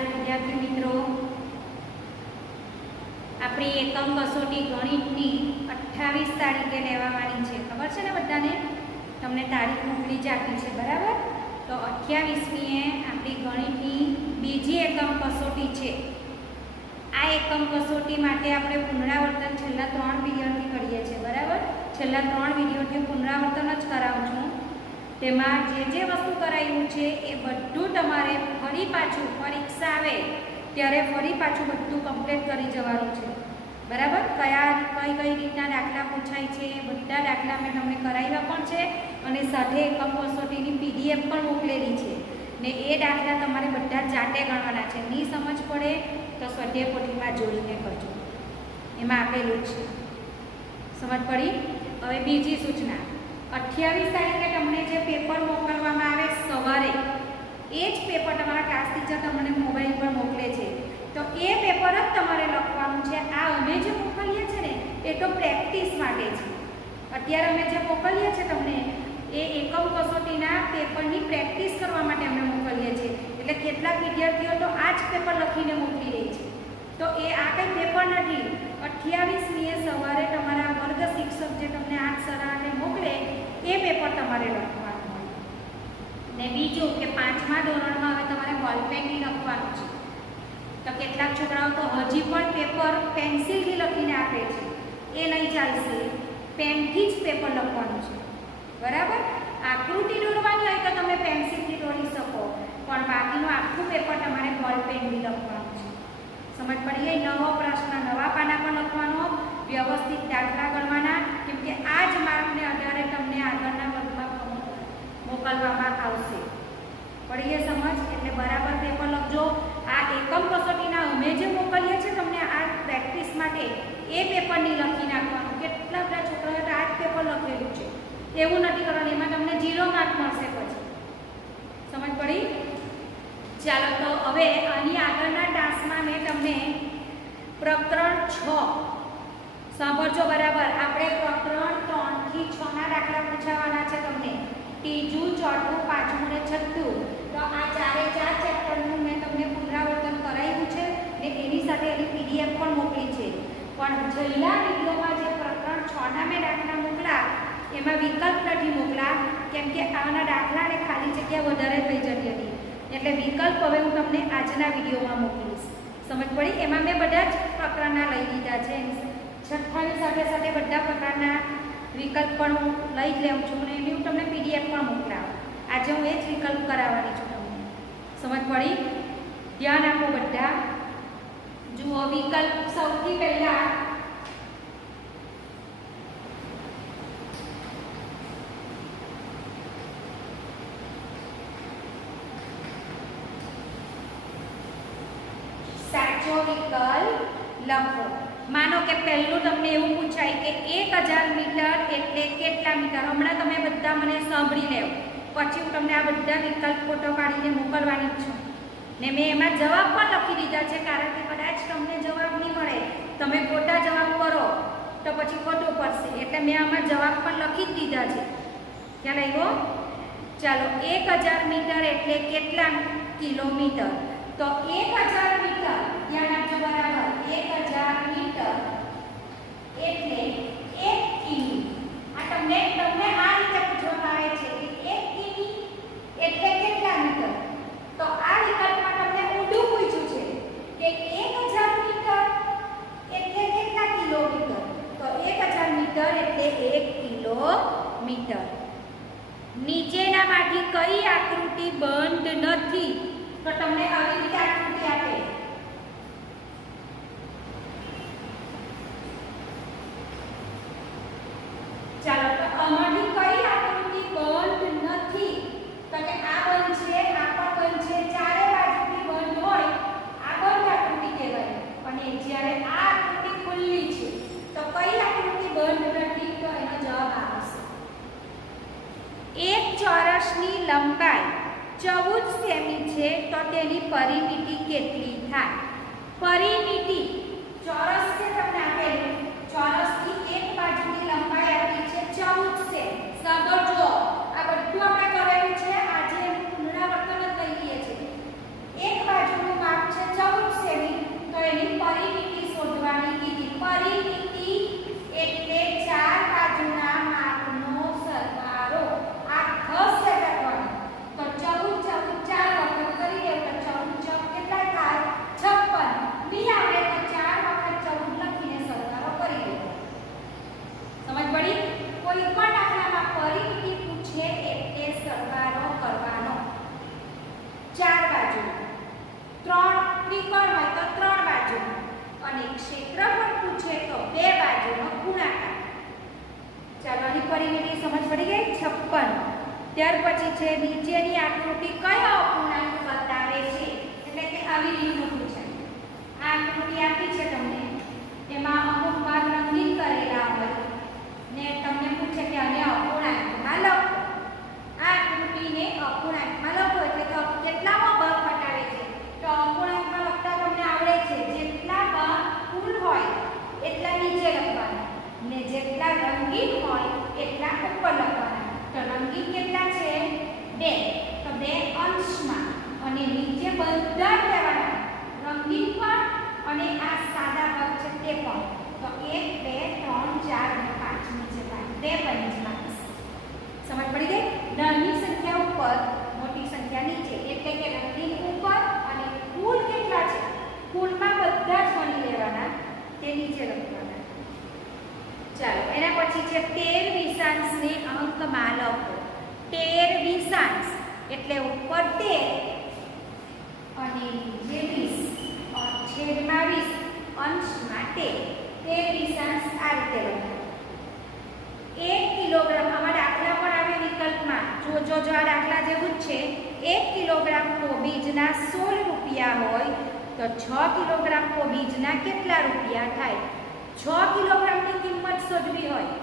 नमस्कार विद्यार्थी मित्रों, अपनी एकम कसोटी गणितनी 28 तारीखे लेवानी है। खबर है ने बधाने? तमने तारीख मोकली ज आपी है बराबर। तो 28मीए अपनी गणितनी बीजी एकम कसोटी है। आ एकम कसोटी माटे आपणे पुनरावर्तन छेल्ला 3 विडियोथी करीए छीए बराबर। छेल्ला 3 विडियोथी पुनरावर्तन ज करावुं छुं। तेमां जे वस्तु करायुं छे ए बधुं तमारे फरी पाछुं परीक्षा आवे त्यारे फरी पाछुं बधुं कम्प्लीट करी जवानुं छे बराबर। कई कई रीतना दाखला पूछाय छे बधा दाखला मैं तमने कराव्या पण छे अने साथे एकम कसोटीनी पीडीएफ पण मोकलेली छे ने ए दाखला तमारे बधा जाते गणवाना छे। नहीं समझ पड़े तो स्वाध्याय पोथीमां जोईने करजो, एमां आपेલું છે। समझ पड़ी? हवे बीजी सूचना 28 तारीखे तमने जे पेपर मोकलवामां आवे सवारे ए ज पेपर तमारा क्लास टीचर तमने मोबाइल पर मोकले छे तो ए पेपर ज तमारे लखवानुं छे। आ अमे जे मोकलीए छे ने ए तो प्रेक्टिस माटे छे। अत्यारे अमे जे मोकलीए छे तमने ए एकम कसोटीना पेपरनी प्रेक्टिस करवा माटे अमे मोकलीए छे। એટલે કેટલાક વિદ્યાર્થીઓ તો આ જ પેપર લખીને મોકલી દે છે તો એ આ કઈ પેપર નથી। 28મીએ સવારે તમારા વર્ગ શિક્ષક જે તમને 8 સરાહને મોકલે એ પેપર તમારે લખવાનું હોય। ને બીજું કે 5મા ધોરણમાં હવે તમારે બોલપેનથી લખવાનું છે તો કેટલાક છોકરાઓ તો હજી પણ પેપર પેન્સિલથી લખીને આપે છે, એ નહીં ચાલશે, પેનથી જ પેપર લખવાનું છે બરાબર। આકૃતિ દોરવાની હોય તો તમે પેન્સિલથી દોરી શકો પણ બાકીનું આખું પેપર તમારે બોલપેનથી લખવાનું છે। समझ पड़ी गई? नवो प्रश्न नवा पाना पर लखवानो, व्यवस्थित दाखला गणवाना केम के आज मार्कने आधारे तमने આગળના વર્ગમાં મોકલવામાં આવશે। पड़ी गई समझ? એટલે બરાબર પેપર લખજો। આ એકમ કસોટીના અમે જે મોકલીએ છે તમને આ પ્રેક્ટિસ માટે એ પેપરની લખી નાખવાનું। કેટલા બધા છોકરાઓએ આ જ પેપર લખેલું છે એવું નથી કરવાનું, એમાં તમને 0 માર્ક મળશે પછી। સમજ પડી? ચાલો તો હવે આની આગળના ટાસ્કમાં મેં તમને પ્રકરણ 6 સાંભળજો બરાબર। આપણે પ્રકરણ 3 થી 6 ના દાખલા પૂછાવાના છે તમને, ત્રીજું, ચોથું, પાંચમું ને છઠ્ઠું। તો આ ચારે ચાર ચેપ્ટરનું મેં તમને પુનરાવર્તન કરાવ્યું છે ને એની સાથે એની પીડીએફ પણ મોકલી છે। પણ છેલ્લા વિડીયોમાં જે પ્રકરણ 6 ના મેં દાખલા મોકલા એમાં વિકલ્પ નથી મોકલા કેમ કે આના દાખલાને ખાલી જગ્યા વધારે થઈ જતી હતી એટલે વિકલ્પ હવે હું તમને આજના વિડીયોમાં મોકલીશ। સમજ પડી? એમાં મેં બધા જ પ્રકારના લઈ લીધા છે, છઠ્ઠાની સાથે સાથે બધા પ્રકારના વિકલ્પ પણ હું લઈ જ લઉં છું અને એની હું તમને પીડીએફ પણ મોકલાવું। આજે હું એ જ વિકલ્પ કરાવવાની છું તમને। સમજ પડી? ધ્યાન આપો બધા। જુઓ વિકલ્પ સૌથી પહેલા साचो विकल्प लखो। मानो के पहलू तमने एवं पूछाय के 1000 मीटर एटले केटला मीटर। हमणा तमे बधा मने सांभળી लेव પછી હું તમને આ બધા વિકલ્પ ફોટો કાઢીને મોકલવાની છું ને મેં એમાં જવાબ પણ લખી દીધા છે કારણ કે કદાચ તમને જવાબ નહીં મળે, તમે ખોટા જવાબ કરો તો પછી ખોટું પડશે એટલે મેં આમાં જવાબ પણ લખી જ દીધા છે। ખ્યાલ આવ્યો? ચાલો 1000 મીટર એટલે કેટલા કિલોમીટર? तो 1000 मीटर ध्यान आपजो बराबर 1000 मीटर એટલે 1 કિમી। આ તમને આ રીતે પૂછવામાં આવે છે કે 1 કિમી એટલે કેટલા મીટર? તો આ વિકલ્પમાં તમને ઊંધું પૂછ્યું છે કે 1000 મીટર એટલે કેટલા કિલોમીટર? તો 1000 મીટર એટલે 1 કિલોમીટર। નીચેનામાંથી કઈ આકૃતિ બંધ નથી? तो तमने આવી રીતે આકૃતિ આપે ચાલો તો આમાંથી કઈ આકૃતિ બંધ નથી? તો કે આ બંધ છે, આ પણ બંધ છે, ચારે બાજુથી બંધ હોય આ બંધ આકૃતિ કહેવાય। અને જ્યારે આ આકૃતિ ખુલ્લી છે તો કઈ આકૃતિ બંધ નથી? તો એનો જવાબ આવશે એક ચોરસની લંબાઈ 14 સેમી છે તો તેની પરિમિતિ કેટલી થાય? પરિમિતિ ચોરસ છે તમને આપેલું, ચોરસની એક બાજુની લંબાઈ આપી છે 14 સેમી। સાંભળજો આ બધું આપણે કરેલું છે, આજે એનું પુનરાવર્તન જ લઈ લઈએ છીએ। એક બાજુનું માપ છે ગુણાકાર. ચાલો આની પરિમિતિ સમજ પડી ગઈ. 56. ત્યાર પછી છે નીચેની આકૃતિ કયો અપૂર્ણાંક બતાવે છે, એટલે કે આવી રીતનું પૂછાય. આ આકૃતિ આપી છે તમને, એમાં અમુક ભાગ રંગીન કરેલા હોય ને તમને પૂછે કે આને અપૂર્ણાંકમાં લખો. આ આકૃતિને અપૂર્ણાંકમાં લખો એટલે કે કેટલામાં ભાગ બતાવે છે. તો અપૂર્ણાંકમાં લખતા તમને આવડે છે, જેટલા ભાગ કુલ હોય એટલા નીચે લખવાના ને જેટલા રંગીન હોય એટલા ઉપર લખવાના. તો રંગીન કેટલા છે? 2. તો 2 અંશમાં અને નીચે બધા જ લેવાના, રંગીન પણ અને આ સાદા ભાગ છે તે પણ. તો 1 2 3 4 અને 5 નીચે 5 સમજ પડી ગઈ. નાની સંખ્યા ઉપર, મોટી સંખ્યા નીચે, એટલે કે રંગીન ઉપર અને કુલ કેટલા છે, કુલમાં બધા જ ગણી લેવાના, તે નીચે લખવાના. ચાલો એના પછી છે 13 વિષાંશને અંકમાં લખો. 13 વિષાંશ એટલે ઉપર 13 અને નીચે 20 છેદમાં 20 અંશમાં 13 વિષાંશ આ રીતે લખો. 1 કિલોગ્રામ આમાં દાખલા પણ આવે વિકલ્પમાં. જો આ દાખલા જેવું જ છે. 1 કિલોગ્રામ કોબીજના 16 રૂપિયા હોય તો 6 કિલોગ્રામ કોબીજના કેટલા રૂપિયા થાય? 6 કિલોગ્રામની કિંમત શોધવી હોય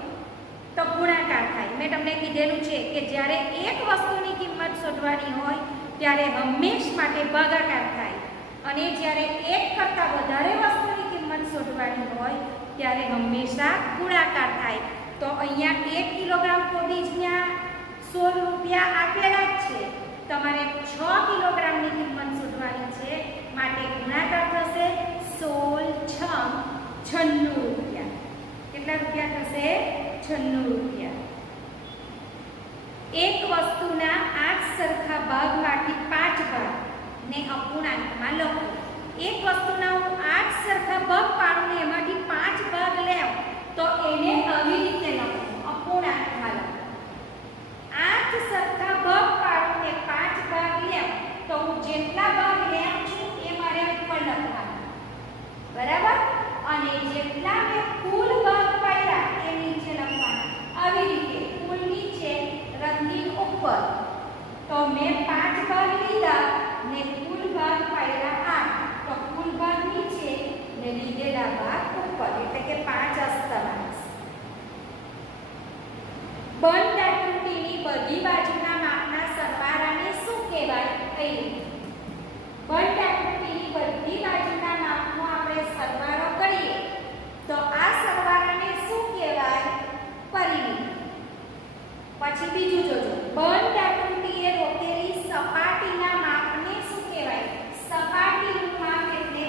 તો ગુણાકાર થાય. મેં તમને કીધેલું છે કે જ્યારે એક વસ્તુની કિંમત શોધવાની હોય ત્યારે હંમેશ માટે ભાગાકાર થાય, અને જ્યારે એક કરતાં વધારે વસ્તુની કિંમત શોધવાની હોય ત્યારે હંમેશા ગુણાકાર થાય. તો અહીંયા 1 કિલોગ્રામ કોબીજના 16 રૂપિયા આપેલા જ છે. તમારે 6 કિલોગ્રામની કિંમત શોધવાની છે, માટે ગુણાકાર થશે 16 6 96 રૂપિયા. કેટલા રૂપિયા થશે? 96 રૂપિયા. એક વસ્તુના 8 સરખા ભાગમાંથી 5 ભાગ ને અપૂર્ણાંકમાં લખો. એક વસ્તુના હું 8 સરખા ભાગ પાડું ને એમાંથી 5 ભાગ લેવ તો એને આવી રીતે લખો, અપૂર્ણાંકમાં લખો. 8 સરખા ભાગ પાડું ને 5 ભાગ લેવ તો હું જેટલા ભાગ લેવ છું એ મારે ઉપર લખવાના, બરાબર? અને જેટલા મેં કુલ ભાગ પાડ્યા એ નીચે લખવાના. આવી રીતે કુલ નીચે, રંગીન ઉપર. તો મેં 5 ભાગ લીધા ને કુલ ભાગ પાડ્યા 8, તો કુલ ભાગ નીચે ને લીધેલા ભાગ ઉપર, એટલે કે 5 અસ્તમાંશ. બંધ આકૃતિની બધી બાજુના માપના સરવાળાને શું કહેવાય? બંધ આકૃતિની બધી બાજુના માપનો આપણે સરવાળો કરીએ તો આ સરવાળાને શું કહેવાય? પરિમિતિ. પછી બીજું જોજો, બંધ આકૃતિએ રોકેલી સપાટીના માપને શું કહેવાય? સપાટીનું માપ એટલે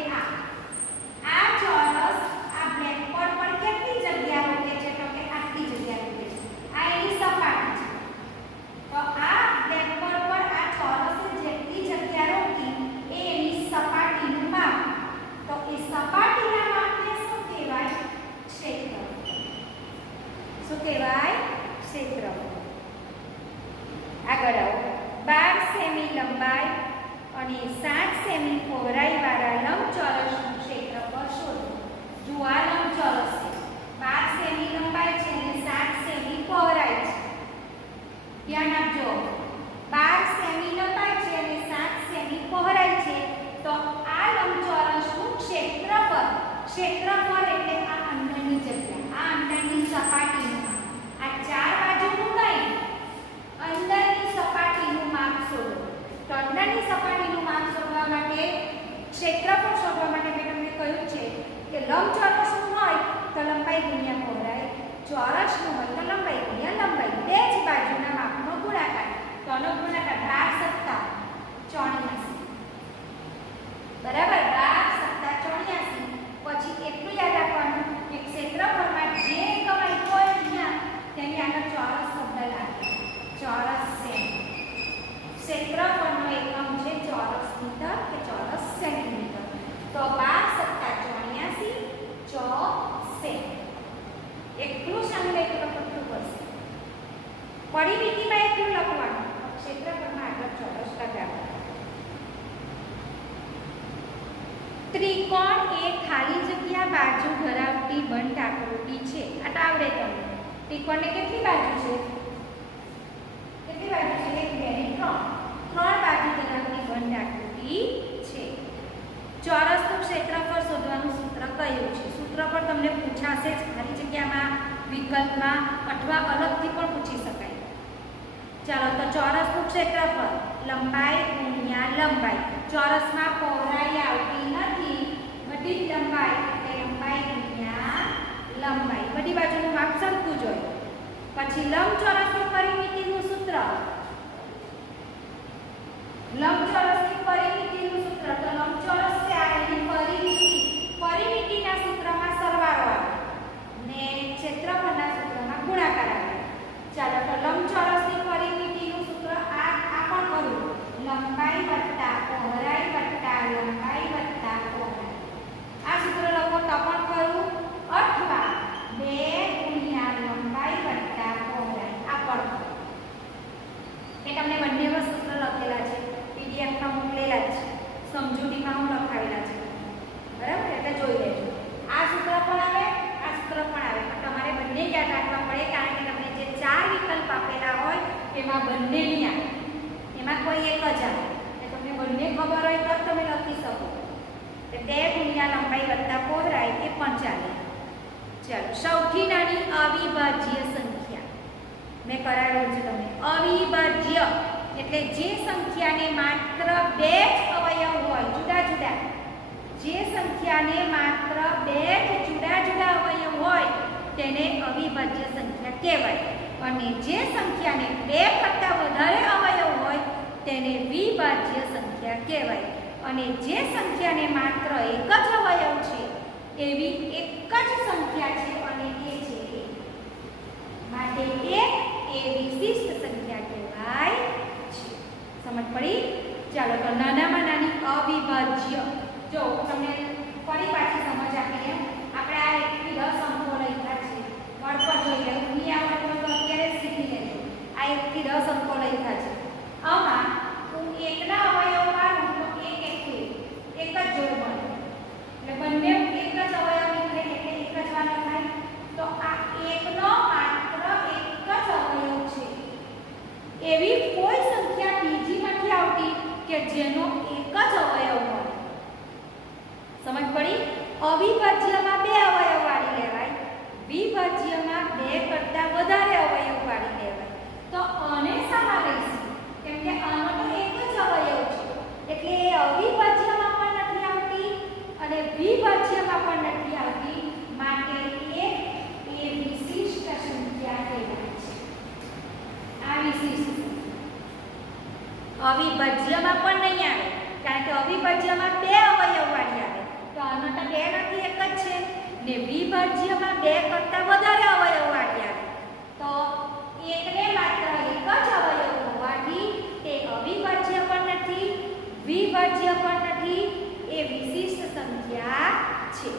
આ ચોરસ આ બ્લેકબોર્ડ પર કેટલી જગ્યા રોકે છે? તો કે આટલી જગ્યા રોકે છે. આ એની સપાટી છે. તો આ બ્લેકબોર્ડ પર આ ચોરસે જેટલી જગ્યા રોકી એ એની સપાટીનું માપ. તો એ સપાટીના માપને શું કહેવાય? ક્ષેત્રફળ. શું કહેવાય? ક્ષેત્રફળ. આગળ આવો. 12 સેમી લંબાઈ અને 7 સેમી પહોળાઈવાળા લંબચોરસનું ક્ષેત્રફળ શોધો. જો આ લંબચોરસ છે, 12 સેમી લંબાઈ છે અને 7 સેમી પહોળાઈ છે. ધ્યાન આપજો, 12 સેમી લંબાઈ છે અને 7 સેમી પહોળાઈ છે. તો આ લંબચોરસનું ક્ષેત્રફળ એટલે આ અંદરની જગ્યા, આ અંદરની સપાટીનું માપ. આ ચાર બાજુનું નહીં, અંદરની સપાટીનું માપ શોધો. તો અંદરની સપાટીનું માપ શોધવા માટે, ક્ષેત્રફળ શોધવા માટે મેં તમને કહ્યું છે કે લંબચોરસનું હોય તો લંબાઈ ગુણ્યા પહોળાઈ, ચોરસનું હોય તો લંબાઈ ગુણ્યા લંબાઈ, બે જ બાજુના માપનો ગુણાકાર. તો આનો ગુણાકાર 12 × 7 = 84. બરાબર? 12 × 7 = 84. પછી એટલું યાદ રાખવાનું કે ક્ષેત્રફળમાં જે એકમ આપ્યો હોય અહીંયા તેની આગળ ચોરસ શબ્દ લાગે. ચોરસ સેમી. ક્ષેત્રફળનો એકમ છે ચોરસ મીટર કે ચોરસ સેન્ટીમીટર. તો 12 × 7 = 84 એટલું સામે એટલું લખવું પડશે. પરિમિતિમાં એટલું લખવાનું, ક્ષેત્રફળમાં આગળ ચોરસ લગાવવાનું. ત્રિકોણ એ ખાલી જગ્યા બાજુ ધરાવતી ધરાવતી બંધ આકૃતિ છે. આ તો આવડે તમને. ત્રિકોણને કેટલી બાજુ છે? કેટલી બાજુ છે? 1 2 અને 3. 3 બાજુ ધરાવતી બંધ આકૃતિ છે. ચોરસનું ક્ષેત્રફળ શોધવાનું સૂત્ર કયું છે? સૂત્ર પર તમને પૂછાશે જ ખાલી જગ્યામાં, વિકલ્પમાં અથવા અલગથી પણ પૂછી શકાય. ચાલો તો ચોરસનું ક્ષેત્રફળ લંબાઈ ગુણ્યા લંબાઈ. ચોરસમાં પહોળાઈ આવતી નથી, બધી જ લંબાઈ એટલે લંબાઈ ગુણ્યા લંબાઈ. બધી બાજુનું માપ સરખું જોઈએ. પછી લંબચોરસની પરિમિતિનું સૂત્ર. લંબચોરસની પરિમિતિનું સૂત્ર તો લંબચોરસ છે આ એની પરિમિતિના સૂત્રમાં સરવાળો આવે ને ક્ષેત્રફળના સૂત્રમાં ગુણાકાર આવે. ચાલો તો લંબચોરસની પરિમિતિનું સૂત્ર આ પણ કરું. લંબાઈ વત્તા પહોળાઈ વત્તા લંબાઈ વત્તા પહોળાઈ. આ સૂત્ર લખો તો પણ કરું, અથવા 2 ગુણ્યા લંબાઈ વત્તા પહોળાઈ. આ પણ કરું. એ તમને બંને સૂત્ર લખેલા છે, પીડીએફમાં મોકલેલા છે, સમજૂતીમાં હું લખાવેલા છે. બરાબર? એટલે જોઈ લેજો. આ સૂત્ર પણ આવે, આ સૂત્ર પણ આવે, પણ તમારે બંને યાદ રાખવા પડે, કારણ કે તમને જે 4 વિકલ્પ આપેલા હોય એમાં બંને નહીં આવે, એમાં કોઈ એક જ આવે. એટલે તમને બંને ખબર હોય તો તમે લખી શકો. 2 ગુણ્યા લંબાઈ વત્તા પહોળાઈ એ પણ ચાલે. ચાલો, સૌથી નાની અવિભાજ્ય સંખ્યા મેં કરાવેલું છે તમને. અવિભાજ્ય એટલે જે સંખ્યાને માત્ર 2 જ અવયવ હોય, જુદા જુદા, જે સંખ્યાને માત્ર 2 જ જુદા જુદા અવયવ હોય તેને અવિભાજ્ય સંખ્યા કહેવાય. અને જે સંખ્યાને 2 કરતાં વધારે અવયવ હોય તેને વિભાજ્ય સંખ્યા કહેવાય. અને જે સંખ્યાને માત્ર 1 જ અવયવ છે એવી એક જ સંખ્યા છે અને એ છે 1. માટે 1 એ વિશિષ્ટ સંખ્યા કહેવાય છે. સમજ પડી? ચાલો તો નાનામાં નાની અવિભાજ્ય. જો તમને ફરી પાછી સમજ આપીએ. આપણે આ 1 થી 10 અંકો લખ્યા છે. વર્ડ પર જોઈ લો. નહીં આવડતું તો અત્યારે શીખી લેજો. આ 1 થી 10 અંકો લખ્યા છે. આમાં હું 1 ના અવયવ પાડું તો 1 એક જ જોડ મળે. એટલે બંને એક જ અવયવ નીકળે એટલે એક જ વાર થાય. તો આ 1 નો માત્ર 1 જ અવયવ છે એવી કોઈ સંખ્યા બીજી નથી આવતી કે જેનો 1 જ અવયવ હોય. સમજ પડી? અવિભાજ્યમાં 2 અવયવ વાળી લેવાય, વિભાજ્યમાં 2 કરતાં વધારે અવયવ વાળી લેવાય. તો આને શામાં લઈશું? કેમ કે આનો તો 1 જ અવયવ છે એટલે એ અવિભાજ્યમાં પણ નથી આવતી અને વિભાજ્યમાં પણ નથી આવતી. માટે એ વિશિષ્ટ સંખ્યા કહેવાય છે. આ વિશિષ્ટ અવિભાજ્યમાં પણ નહીં આવે, કારણ કે અવિભાજ્યમાં 2 અવયવ વાળી આવે. તો આનો તો 2 નથી 1 જ છે ને વિભાજ્યમાં 2 કરતાં વધારે અવયવ વાળી આવે. તો એકને માત્ર 1 જ અવયવ હોવાથી તે અવિભાજ્ય પણ નથી, વિભાજ્ય પણ નથી, એ વિશિષ્ટ સંખ્યા છે.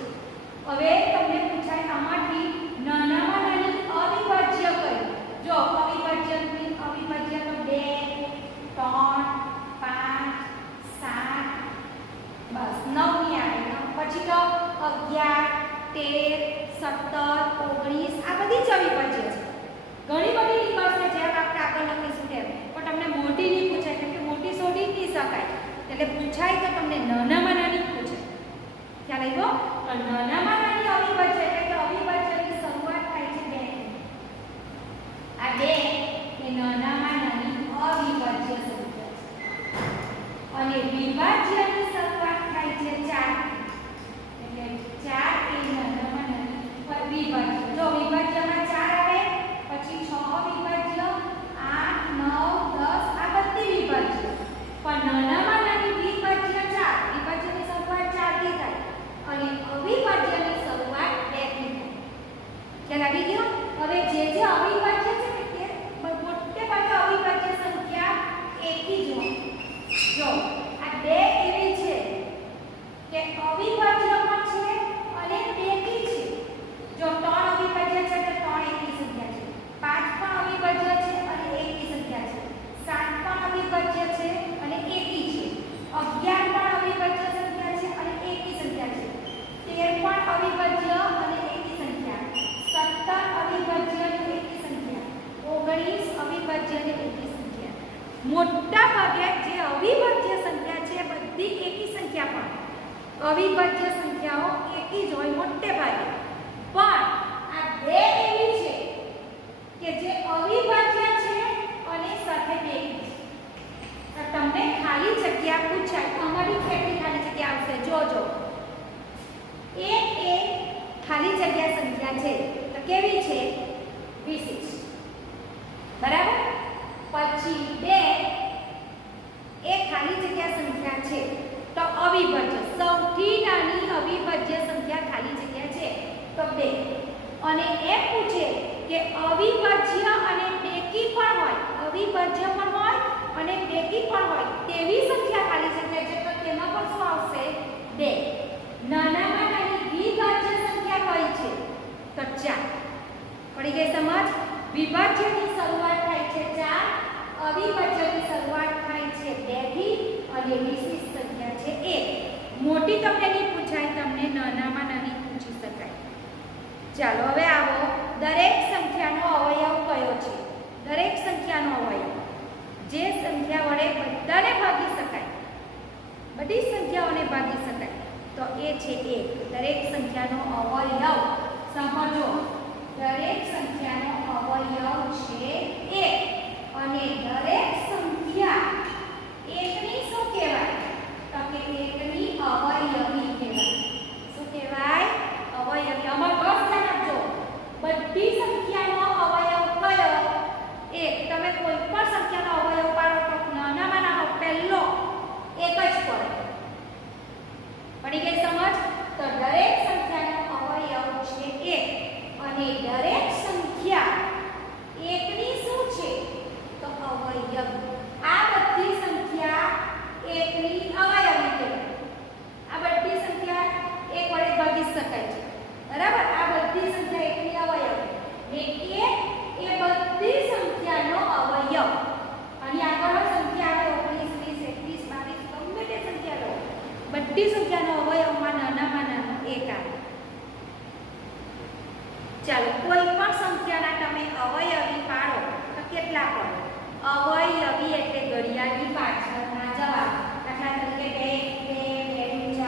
હવે તમને પૂછાય આમાંથી નાનામાં નાની અવિભાજ્ય કઈ? જો અવિભાજ્ય તો 2 3 5 7 બસ 9 ની આવે. પછી તો 11 13 17 19 આ બધી જ અવિભાજ્ય છે. ઘણી બધી નીકળશે જેમ આપણે આગળ લખીશું તેમ, પણ તમને મોટી નહીં પૂછાય કેમ કે મોટી શોધી જ નહીં શકાય. એટલે પૂછાય તો તમને નાનામાં નાની પૂછાય. ખ્યાલ આવ્યો? તો નાનામાં નાની અવિભાજ્ય એટલે કે અવિભાજ્યની શરૂઆત થાય છે 2 થી. આ 2 એ નાનામાં નાની અવિભાજ્ય સંખ્યા છે. અને વિભાજ્યની શરૂઆત થાય છે 4 થી. એટલે 4 એ નાનામાં નાની વિભાજ્ય. જો વિભાજ્યમાં 4 આવે, પછી 6 વિભાજ્ય, 8 9 10 આ બધી વિભાજ્ય. પણ નાનામાં નાની વિભાજ્ય 4, વિભાજ્યની શરૂઆત 4 થી થાય અને અવિભાજ્યની શરૂઆત અવિભાજ્ય સંખ્યાઓ એકી જ હોય મોટે ભાગે, પણ આ બે એવી છે કે જે અવિભાજ્ય છે અને સાથે બેકી છે. તમને ખાલી જગ્યા પૂછાય, અમારી કેટલી ખાલી જગ્યા આવશે જોજો. એક એ ખાલી જગ્યા સંખ્યા છે તો કેવી છે? વિશિષ્ટ. બરાબર. પછી બે એ ખાલી જગ્યા સંખ્યા છે તો અવિભાજ્ય, સૌથી નાની અવિભાજ્ય સંખ્યા ખાલી જગ્યા છે તો બે. અને એમ પૂછે કે અવિભાજ્ય અને બેકી પણ હોય, અવિભાજ્ય પણ હોય અને બેકી પણ હોય તેવી સંખ્યા ખાલી જગ્યા છે તો તેમાં પણ શું આવશે? બે. નાનામાં નાની દ્વિભાજ્ય સંખ્યા કઈ છે? તો 4. પડી ગઈ સમજ? વિભાજ્યની શરૂઆત થાય છે 4, અવિભાજ્યની શરૂઆત થાય છે 2 થી અને વિશિષ્ટ સંખ્યા છે 1. મોટી તમને નહીં પૂછાય, તમને નાનામાં નાની પૂછી શકાય. ચાલો હવે આવો, દરેક સંખ્યાનો અવયવ કયો છે? દરેક સંખ્યાનો અવયવ જે સંખ્યા વડે બધાને ભાગી શકાય, બધી સંખ્યાઓને ભાગી શકાય તો એ છે 1. દરેક સંખ્યાનો અવયવ સમજો, દરેક સંખ્યાનો અવયવ છે 1 અને દરેક સંખ્યા એકની શું કહેવાય? તો કે એકની અવયવી કહેવાય. શું કહેવાય? અવયવી. આમાં બસ ધ્યાન આપજો, બધી સંખ્યાનો અવયવ કયો? 1. તમે કોઈ પણ સંખ્યાનો અવયવ પાડો તો નાનામાં નાનો પહેલો 1 જ પડે. પડી ગઈ સમજ? તો દરેક સંખ્યાનો અવયવ છે 1 અને દરેક સંખ્યા એકની શું છે? તો અવયવ. આ બધી સંખ્યા એકની અવયવી કહેવાય. આ બધી સંખ્યા એક વડે ભાગી શકાય છે. બરાબર? આ બધી સંખ્યા એકની અવયવી ને એ બધી સંખ્યાનો અવયવ. અને આગળ સંખ્યા આવે 19, 20, 21, 22 ગમે તે સંખ્યા લો, બધી સંખ્યાનો અવયવમાં નાનામાં નાનો 1 આવે. ચાલો, કોઈ પણ સંખ્યાના તમે અવયવી પાડો તો કેટલા પડે? અવયવી એટલે ઘડિયાળની પાછળના જવાબ. દાખલા તરીકે 2, 2, 2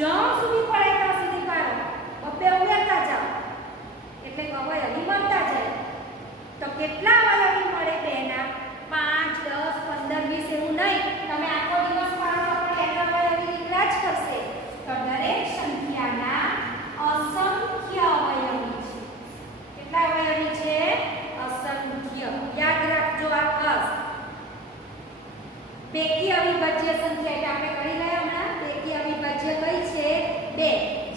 જ્યાં સુધી પડે ત્યાં સુધી પાડો, બબ્બે ઉમેરતા જાઓ એટલે અવયવી મળતા જાય. તો કેટલા અવયવી મળે? 2 ના 5, 10, 15, 20 એવું નહીં. તમે આખો દિવસ પાડો તો પણ અવયવી નીકળ્યા જ કરશે. તો દરેક સંખ્યાના અસંખ્ય અવયવી છે. કેટલા અવયવી છે? અસંખ્ય. યાદ રાખજો આ ખાસ. બેકી અવિભાજ્ય સંખ્યા એટલે આપણે કરી ગયા હમણાં. બેકી અવિભાજ્ય કઈ છે? 2.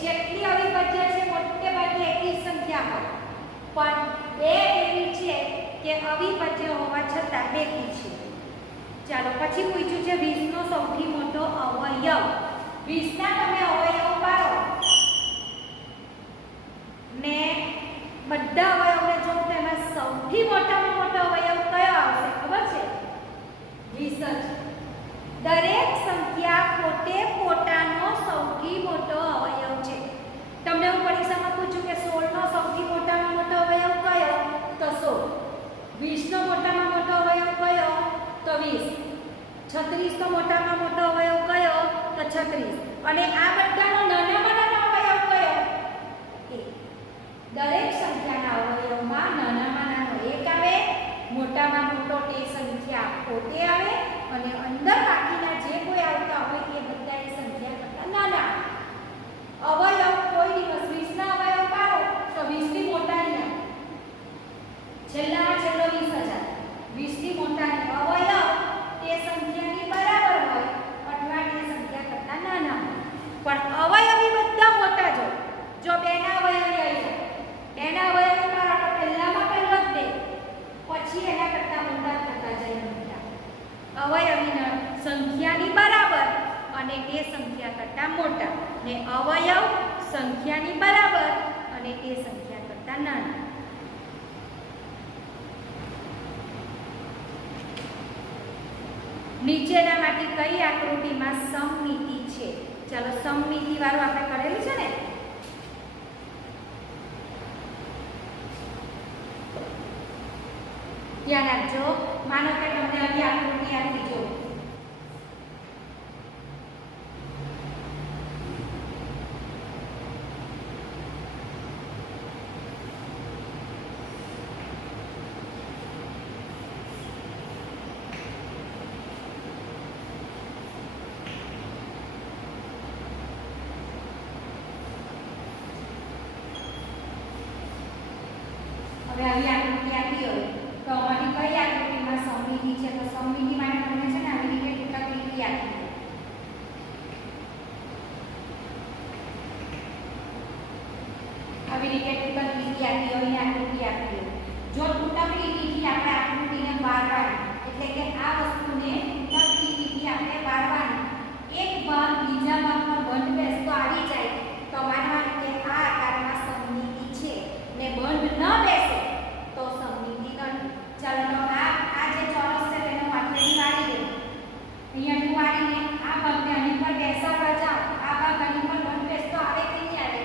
જેટલી અવિભાજ્ય છે મોટે ભાગે એકી સંખ્યા હોય, પણ 2 એવી છે કે અવિભાજ્ય હોવા છતાં બેકી છે. ચાલો, પછી પૂછ્યું છે 20 નો સૌથી મોટો અવયવ. 20 ના તમે અવયવ પાડો ને બધા અવયવને જો તેમાં સૌથી મોટામાં મોટો અવયવ કયો આવશે? ખબર છે? 20 જ. દરેક સંખ્યા પોતે પોતાનો સૌથી મોટો અવયવ છે. તમને હું પરીક્ષામાં પૂછું કે 16 નો સૌથી મોટામાં મોટો અવયવ કયો? તો 16. 20 નો મોટામાં મોટો અવયવ કયો? તો 20. 36 નો મોટામાં મોટો અવયવ કયો? તો 36. અને આ બધાનો નાનામાં નાનો અવયવ કયો? 1. દરેક સંખ્યાના અવયવમાં નાનામાં નાનો 1 આવે, મોટામાં મોટો તે સંખ્યા પોતે આવે અને અંદર બાકીના જે કોઈ આવતા હોય એ બધા એ સંખ્યા કરતા નાના. અવયવ કોઈ દિવસ 20 ના અવયવ પાડો તો 20 થી મોટાની આવે. છેલ્લામાં છેલ્લો 20,000. 20 થી મોટાની અવયવ તે સંખ્યાની બરાબર હોય અથવા તે સંખ્યા કરતા નાના હોય. પણ અવયવ સંખ્યા કરતાં નાની. નીચેનામાંથી કઈ આકૃતિમાં સમમિતિ છે? ચાલો સમમિતિ વાળું આપણે કરેલું છે ને. ધ્યાન રાખજો. માનો કે તમને આવી આકૃતિ આપી જો. હવે આવી આકૃતિ આપી હોય તો અમારી કઈ આકૃતિમાં સમમિતિ છે? તો સમમિતિ માટે તમને છે ને આવી રીતે ટૂંકા લીટી આપી દો. આવી રીતે ટૂંકા લીટી આપી હોય ને આકૃતિ આપી હોય. જો ટૂંકા લીટીથી આપણે આકૃતિને વાળવાની, એટલે કે આ વસ્તુને ટૂંકા લીટીથી આપણે વાળવાની, એક ભાગ બીજા ભાગમાં બંધ બેસતો આવી જાય તો માનવાનું કે આ આકારમાં સમમિતિ છે ને બંધ ન બેસે તો સમમિતિ નથી. ચાલો તો આ જે ચોરસ છે તેને હું આટલેથી વાળી દઉં. અહીંયાથી વાળીને આ ભાગને આની પર બેસાડવા જાઓ. આ ભાગ આની પર બંધ બેસતો આવે કે નહીં આવે?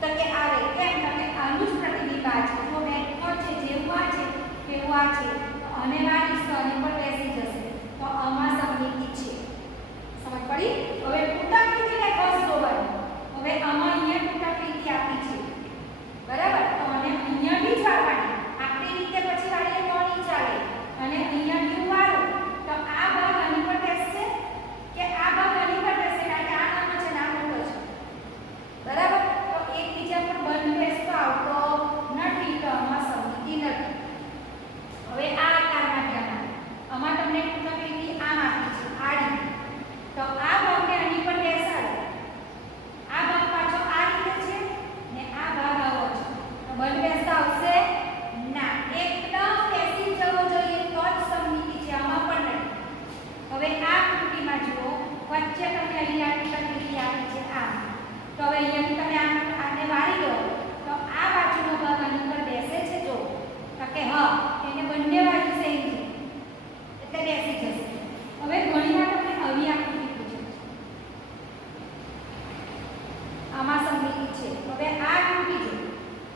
તો કે આવે. કેમ? તમે આનું જ પ્રતિબિંબ આ છે. જો બેઠો છે જેવું આ છે તેવું આ છે અને વાળીશ તો આની પર બેસી જશે તો આમાં સમમિતિ છે. સમજ પડી? હવે ટૂંકા લીટીને ખાસ જોવાનું. હવે આમાં અહીંયા ટૂંકા લીટી આપી છે, બરાબર? તો મને અહીંયાથી જ વાળવાની. આપણી રીતે પછી વાળીએ તો નહીં ચાલે. અને અહીંયાથી વાળું તો આ ભાગ આની પર બેસશે કે આ ભાગ આની પર બેસશે? કારણ કે આ નાનો છે ને આ મોટો છે, બરાબર? તો એકબીજા પર બંધ બેસતો આવતો નથી તો આમાં સમમિતિ નથી. હવે આ આકારમાં ધ્યાન આપો. આમાં તમને ટૂંકા લીટી આમ આપી છે આડી, તો આ ભાગને આની પર બેસાડો. આ ભાગ પાછો આ રીતે છે ને આ ભાગ આવો છે તો બંધ બેસતા આવશે ના. એકદમ બેસી જવું જોઈએ તો જ સમમિતિ છે. આમાં પણ નહીં. હવે આ આકૃતિમાં જુઓ, વચ્ચે તમને અહીં આકૃતિ આપી છે આમ. તો હવે અહીંયાથી તમે આને વાળી દો તો આ બાજુનો ભાગ આની પર બેસે છે. જો તો કે હા, એને બંને બાજુ સેમ છે એટલે બેસી જશે. હવે ઘણી વાર તમને આવી આકૃતિ પૂછે છે, આમાં સમમિતિ છે. હવે આ આકૃતિ જો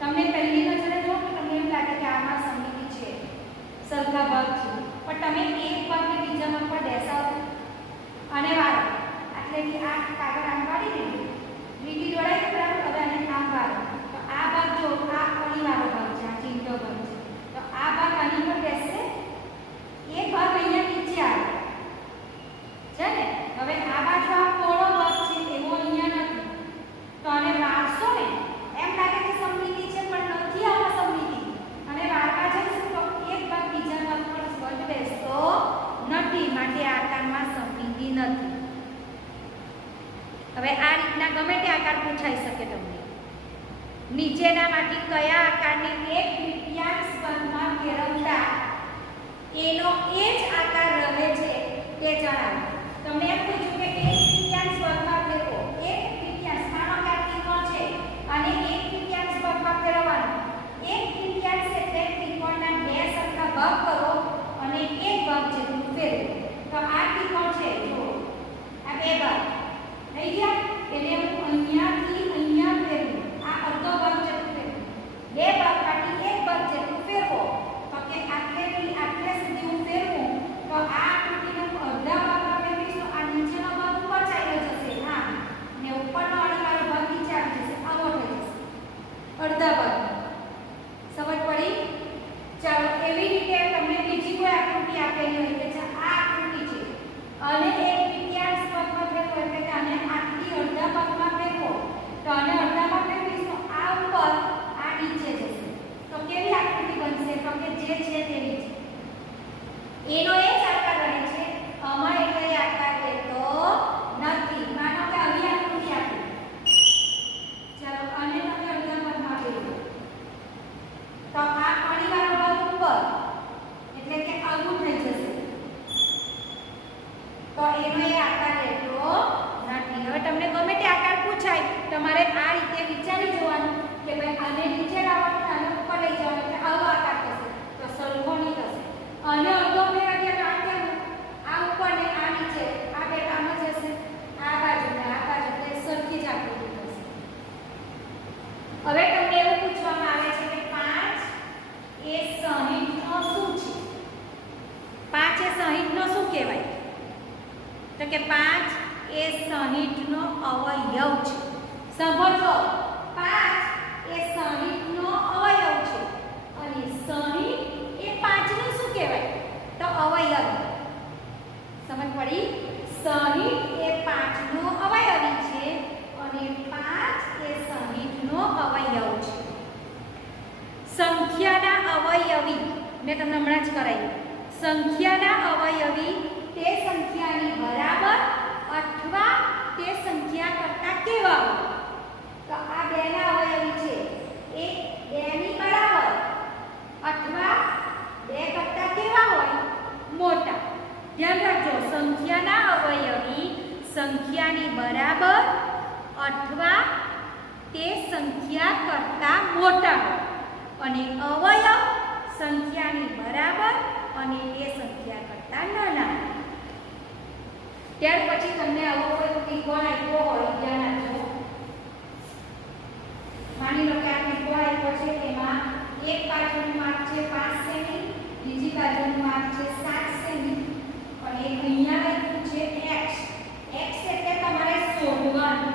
તમને પહેલી નજરે જો તો તમને એમ લાગે કે આમાં સમમિતિ છે, સરખા ભાગ છે. પણ તમે એક ભાગને બીજા ભાગ પર બેસાડો અને વાળો. આટલેથી આ કાગળ આમ વાળી દીધું, લીટી દોડાઈ બરાબર. હવે આને આમ વાળો તો આ ભાગ જો આ અણીવાળો ભાગ છે, આ ચીંટો ભાગ છે તો આ ભાગ આની પર બેસશે. એક ભાગ અહીંયા નીચે આવે છે ને. હવે આ બાજુ આ પોળો ભાગ છે એવો અહીંયા નથી તો આને વાળશો ને એમ લાગે કે સમમિતિ છે પણ નથી આમાં સમમિતિ. અને વાળવા જઈશું તો એક ભાગ બીજા ભાગ પર બંધ બેસતો નથી, માટે આ આકારમાં સમમિતિ નથી. હવે આ રીતના ગમે તે આકાર પૂછાઈ શકે તમને. નીચેનામાંથી કયા આકારને એક તૃતીયાંશ ભાગમાં ફેરવતા એનો એ જ આકાર રહે છે તે જણાવો. તમને એમ પૂછ્યું કે એક તૃતીયાંશ ભાગમાં ફેરવો. એક તૃતીયાંશ માનો કે આ ત્રિકોણ છે અને એક તૃતીયાંશ ભાગમાં ફેરવવાનો. એક તૃતીયાંશ એટલે ત્રિકોણના બે સરખા ભાગ કરો અને એક ભાગ જેટલું ફેરવો. તો આ ત્રિકોણ છે જો આ બે ભાગ થઈ ગયા એટલે હું અહીંયાથી અહીંયા ફેરવું. આ અડધો ભાગ જેટલું ફેરવું. બે ભાગ કાઢી એક ભાગ જેટલું ફેરવો તો કે આટલેથી આટલે સુધી હું ફેરવું તો આ આકૃતિનો અડધા ભાગમાં ફેરવીશ તો આ નીચેનો ભાગ ઉપર ચાલ્યો જશે. હા, ને ઉપરનો અણીવાળો ભાગ નીચે આવી જશે. આવો થઈ જશે. હવે તમને એવું પૂછવામાં આવે છે કે 5 એ 60 નો શું છે? 5 એ 60 નો શું કહેવાય? તો કે 5 એ 60 નો અવયવ છે. સાંભળજો, 5 એ 60 નો અવયવ છે અને 60 એ 5 નું શું કહેવાય? તો અવયવ. સમજ પડી? 60 એ 5 નો અવયવી છે અને 5 એ 60 નો અવયવ છે. સંખ્યાના અવયવી મેં તમને હમણાં જ કરાવ્યું. સંખ્યાના અવયવી તે સંખ્યાની બરાબર અથવા તે સંખ્યા કરતા કેવા હોય? તો આ બેના અવયવી છે એ 2 ની બરાબર અથવા 2 કરતા કેવા હોય? મોટા. ધ્યાન રાખજો, સંખ્યાના અવયવી સંખ્યાની બરાબર અથવા તે સંખ્યા કરતા મોટા હોય અને અવયવ સંખ્યાની બરાબર અને એ સંખ્યા કરતા નાના. ત્યાર પછી તમને આવો કોઈ ત્રિકોણ આપ્યો હોય, ધ્યાન રાખજો. માની લો કે આ ત્રિકોણ આપ્યો છે, એમાં એક બાજુનું માપ છે 5 સેમી, બીજી બાજુનું માપ છે 7 સેમી અને અહીંયા આપ્યું છે x. x એટલે તમારે શોધવાનું.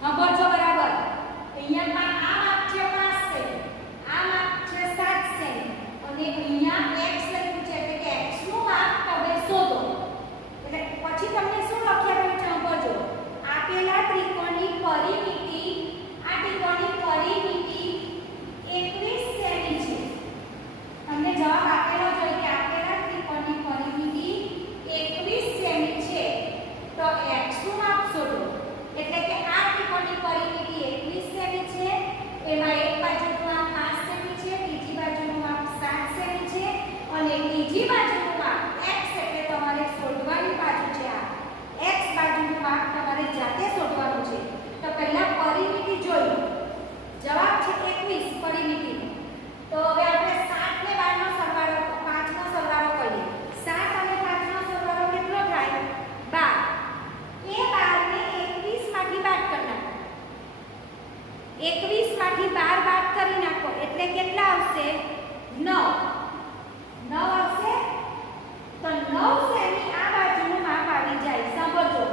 સાંભળજો બરાબર. અહીંયા આ માપ છે 5 સેમી, આ માપ છે 7 સેમી અને અહીંયા x લખ્યું છે એટલે કે x નું માપ તમે શોધો. એટલે પછી તમને શું લખ્યા છે? સાંભળજો. આપેલા ત્રિકોણની પરિમિતિ, આ ત્રિકોણની પરિમિતિ 21 સેમી છે. તમને જવાબ આપેલો જોઈએ કે આપેલા ત્રિકોણની પરિમિતિ 21 સેમી છે. તો x નું માપ શોધો. એટલે કે આ ત્રિકોણની પરિમિતિ 21 સેમી છે, એમાં એક બાજુનું માપ 5 સેમી છે, બીજી બાજુનું માપ 7 સેમી છે અને બીજી બાજુનું માપ x એટલે તમારે શોધવાની બાજુ છે. આ x બાજુનું માપ તમારે જાતે શોધવાનું છે. તો પહેલા પરિમિતિ જોઈ. જવાબ છે 21 પરિમિતિનો. તો હવે આપણે 7 ને 12 નો સરવાળો, 5 નો સરવાળો કરીએ. 7 અને 5 નો સરવાળો કેટલો થાય? 12. એ 12 ને 21 માંથી બાદ કરી નાખો. 21 માંથી 12 બાદ કરી નાખો એટલે કેટલા આવશે? 9. 9 આવશે. તો 9 સેમી આ બાજુનું માપ આવી જાય. સાંભળજો,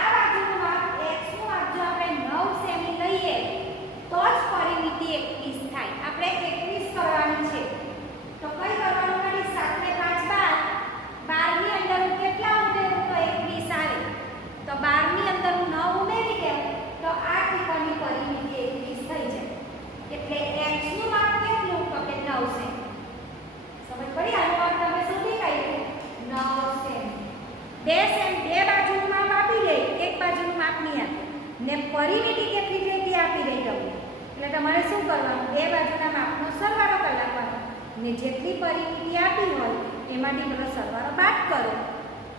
આ બાજુનું માપ x નું માપ જો આપણે 9 સેમી લઈએ તો જ પરિમિતિ 21 થાય. આપણે 21 કરવાની છે. તો કઈ કરવાનું નથી? 7 ને 5 12 ની અંદર કેટલા ઉમેરું તો 21 આવે. તો 12 ની અંદર 9 ઉમેરી દે તો આ ત્રિકોણની પરિમિતિ 21 થઈ જાય. એટલે x નું માપ કેટલું? તો કે 9 સેમી. સમજ પડી? આનો માપ તમે શોધી કાઢ્યું 9 સેમી. 2 સેમી બે બાજુનું માપ આપી દે, એક બાજુનું માપ નહીં આપે ને પરિમિતિ કેટલી છે તે આપી દે તમને. એટલે તમારે શું કરવાનું? બે બાજુના માપનો સરવાળો કરી નાખવાનો ને જેટલી પરિમિતિ આપી હોય એમાંથી પેલો સરવાળો બાદ કરો.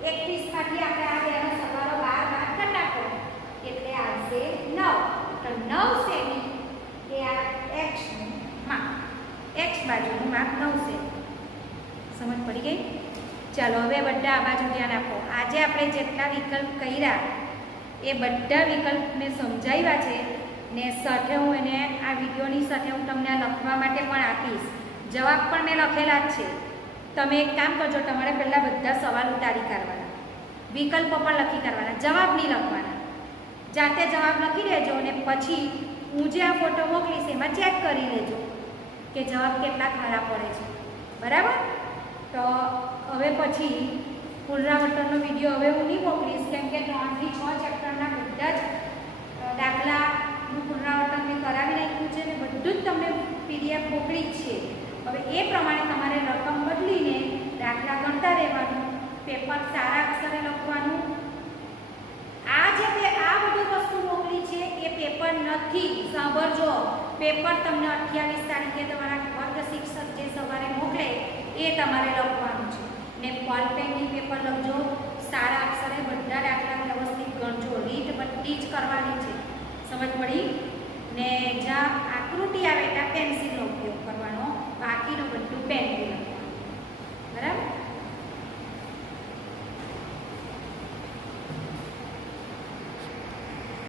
21 માંથી આપણે આ બેનો સરવાળો 12 બાદ કરી નાખો એટલે આવશે 9. તો 9 સેમી એ આ x નું માપ, x બાજુનું માપ 9 સેમી. સમજ પડી ગઈ? ચાલો હવે બધા આ બાજુ ધ્યાન આપો. આજે આપણે જેટલા વિકલ્પ કર્યા એ બધા વિકલ્પ મેં સમજાવ્યા છે ને સાથે હું એને આ વિડીયોની સાથે હું તમને લખવા માટે પણ આપીશ. જવાબ પણ મેં લખેલા જ છે. તમે એક કામ કરજો, તમારે પહેલાં બધા સવાલ ઉતારી કાઢવાના, વિકલ્પો પણ લખી કાઢવાના, જવાબ નહીં લખવાના. જાતે જવાબ લખી લેજો અને પછી હું જે આ ફોટો મોકલીશ એમાં ચેક કરી લેજો કે જવાબ કેટલા ખરા પડે છે. બરાબર? તો હવે પછી પુનરાવર્તનનો વિડીયો હવે હું નહીં મોકલીશ, કેમ કે 3 થી 6 ચેપ્ટરના બધા જ દાખલાનું પુનરાવર્તન મેં કરાવી નાખ્યું છે અને બધું જ તમને PDF મોકલી જ છે. હવે એ પ્રમાણે તમારે રકમ બદલીને દાખલા ગણતા રહેવાનું, પેપર સારા અક્ષરે લખવાનું. આ જે આ બધી વસ્તુ મોકલી છે એ પેપર નથી. સાંભળજો, પેપર તમને 28 તારીખે તમારા વર્ગ શિક્ષક જે સવારે મોકલે એ તમારે લખવાનું છે ને બોલ પેનથી પેપર લખજો. સારા અક્ષરે બધા દાખલા વ્યવસ્થિત ગણજો. રીત બધી જ કરવાની છે. સમજ પડી ને? જ્યાં